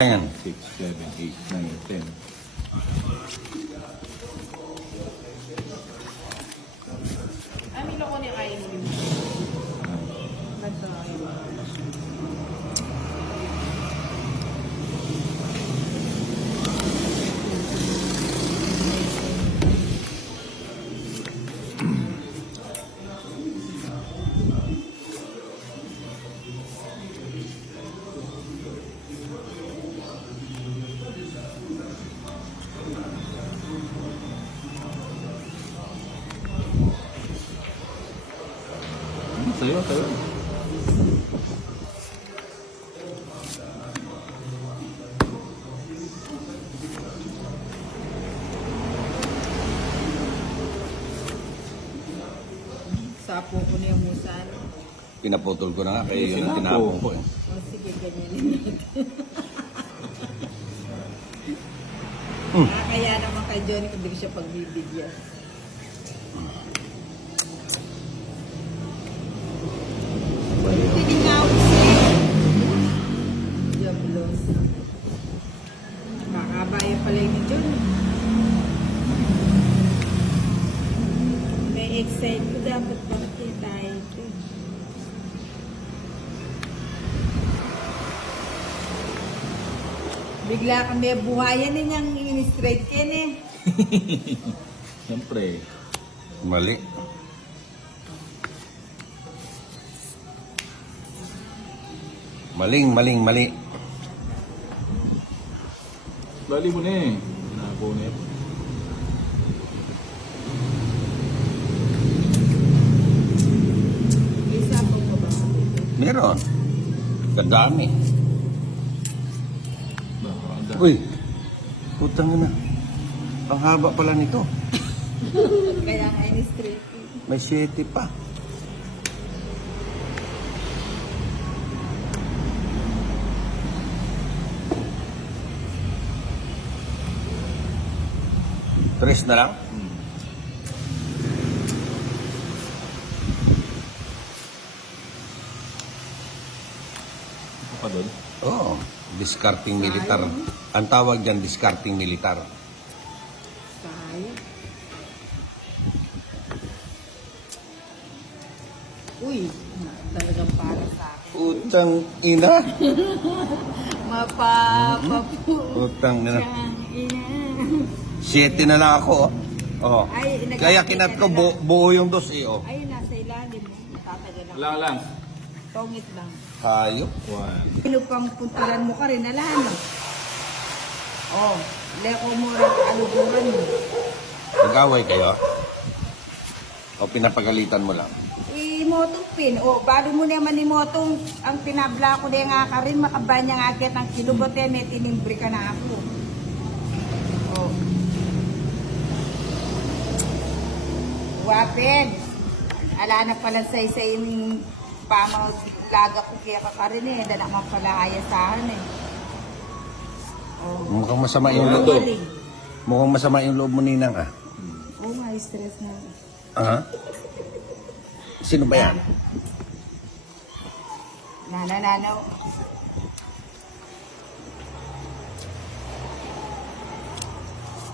Ayan. 6, 7, 8, 9, 10. Milo ko niya kain yun. Basta yun. Sayo. Sapo ko niya musan. Pinaputol ko na nga kaya yun ang Sinapo. tinapon ko eh. O sige, ganyan natin. Kaya naman kay Johnny kung di ko siya pagbibigyan. Hindi nga ako siya. Diablos. Makabaya pala yun ni Johnny. May excite ko dapat bakit tayo ito. Bigla kami buhayan ninyang in-straight ken eh. Siyempre. Mali. Mali. Bali mo na eh. Sinapo na eh. May sapo ko ba? Meron. Kadami. Baka Uy. Putang na. Ang haba pala nito. Kaya nga in-straight. May 7 pa. Tres na lang? Ano pa doon? Oo. Discarding militar. Ang tawag dyan, discarding militar. Sayang. Uy, talagang para sa akin. Utang ina. Mapapapu. Utang ina. Siyang ina. 7 na lang ako. Oh. Ay, Kaya kinat ko buo yung dos eh. Oh. Ayun, nasa ilalim mo. Natatagal lang. Lang. Tongit lang. Hayop. 1. Sino pang puntulan mo ka rin, alahan mo. Oh, leko mo rin aluburan mo. Nag-away kayo? O pinapagalitan mo lang? Motong pin. O, bago mo naman ni Motong, ang pinabla ko na nga ka rin, makabanya nga agad ang kilubote, may tinimbre ka na ako. O. Wapin. Ala na pala sa yung pamaglaga ko kaya ka rin eh. Dala naman pala ayasahan eh. O. Mukhang masama yung loob. Mukhang masama yung loob mo, Ninang ah. Oo nga, stress na. Aha. Sino ba yan? Nananaw.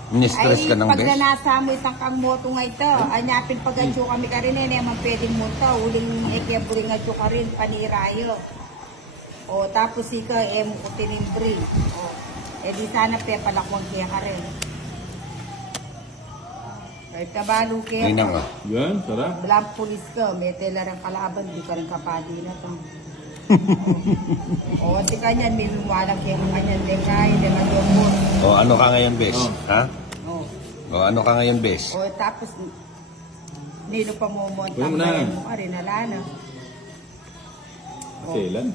Ni-stress ka ng pag bes? nanasa mo isang kang moto nga ito, anyapin pag atyo kami ka rin eh, naman pwedeng moto, uling ekyabring atyo ka rin, panirayo. O, tapos ika, mo ko tinimbre. O, di sana palakwang kaya ka rin. Kahit kabalo kaya Ninang ka. ah. Yan, sarap. Walang pulis ka, may tela rin kalaban, di ka rin kapadi na to. O, di kanyan, may lumalang kaya ka kanyan, di kaya, di mag-umot. O ano ka ngayon, bes? Oh. Ha? O, O ano ka ngayon, bes? o tapos, nino pa mo mo, Kuya mo na. tambayan mo ka rin, alala. Kailan?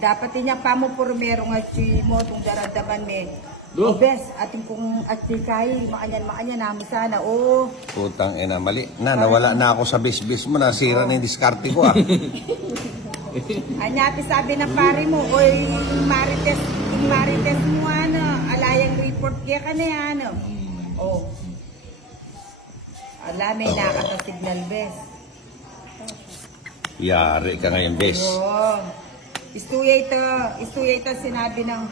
Dapat niya pa mo purmero nga si mo, itong daradaman me. Do. O bes, ating kung ating kayo, makanyan namin sana. O, Putang ina, mali. Nawala na ako sa bes-bes mo. Nasira na yung diskarte ko ah. anyati sabi ng pare mo, oy, marites mo ano, alayang report kaya ka na yan, ano. O, ala, may nakata-signal bes. Yari ka ngayon, bes. Oo. Istuya ito sinabi ng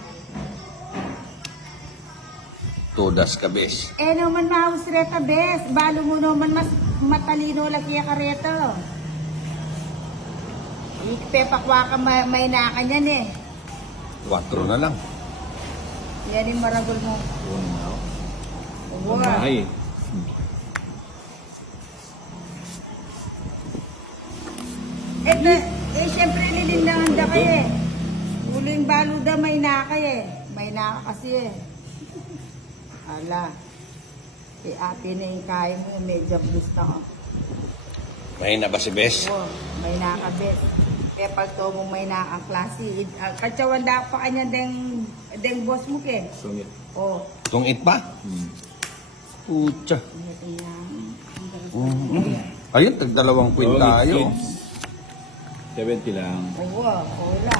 Todas ka, bes. Eh naman maus reta bes. Balo mo naman mas matalino lagi ka reta. Ipepakwa ka may naka niyan eh. 4 na lang. Yan yung maragol mo. Kunin na ako. Wow. Ang bahay eh. Siyempre lilinlangan da kayo eh. Huling balo da may naka eh. May naka kasi eh. Ala. Ate na yung kaya mo, medyo gusto ko. Mahina ba si bes? Oo, may naka bes. Kaya pag to mo may naka klase. Katsawan da pa kanya deng boss mo ke. Sungit. Oo. Tungit pa? Pucha. Ito yan. Ayun, tag-2 queen tayo. 70 lang. Oo, wala.